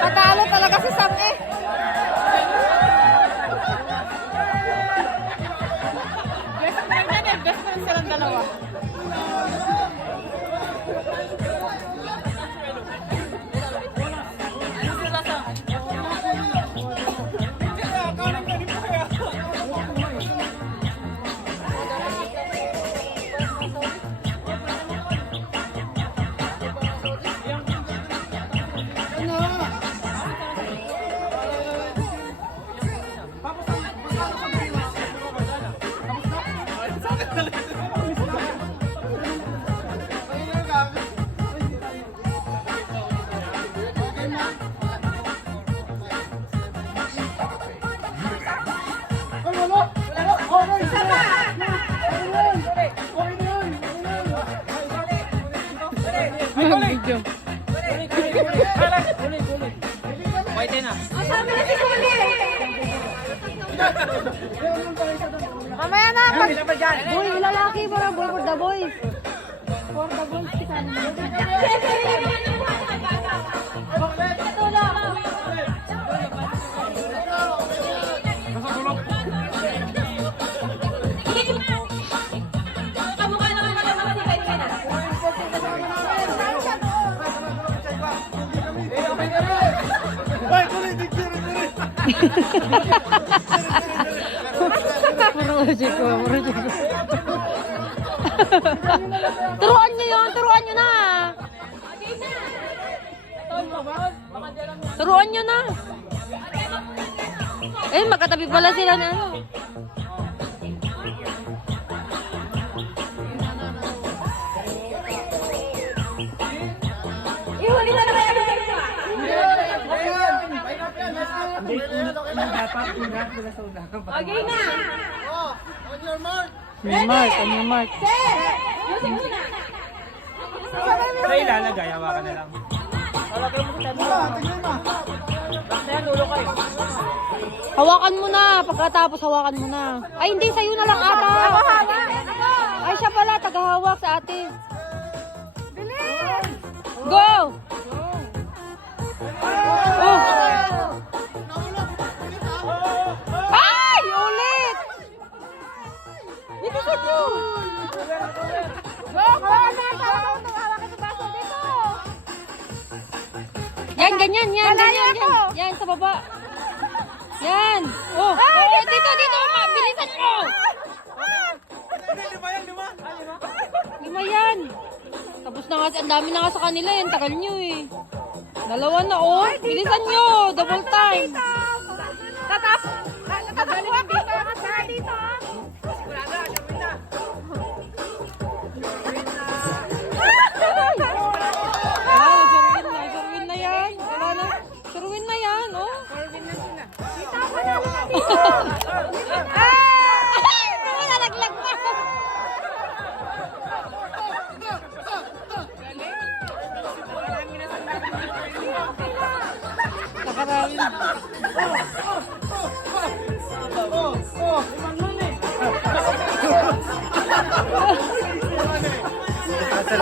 Patalo talaga si Sam eh. Best friend yan eh. Best friend silang dalawa. Video. White na. Sabi na si Kuli. Mamaya na. Boy, lalaki para boy for the boys. For the boys. Turuan nyo yun, turuan nyo na. Turuan nyo na. Eh, magkatabi pala sila na ano. Ihuli na naman yung okay na. On your mark. On your mark. Sa ilalagay, hawakan na lang. Hawakan mo na. Pagkatapos hawakan mo na. Ay, hindi. Sa'yo na lang ata. Ay, siya pala. Tagahawak sa ate. Go! Oh! Ay! Ulit! Dito sa iyo! Go! Hawakan na! Hawakan sa baso dito! Yan, ganyan, yan, ganyan, yan. Yan, sa baba. Yan. Oh, dito, dito. Bilisan mo. Lima yan. Tapos na nga, ang dami na nga sa kanila yan. Tagal nyo eh. Dalawa na oh. Bilisan nyo. Double time. Tatapos dito. Dito. Surwin na yan. Wala na. Surwin na yan, oh. Dito ako na lang dito. Ay! Nalaglag pa. Nakarami. Sa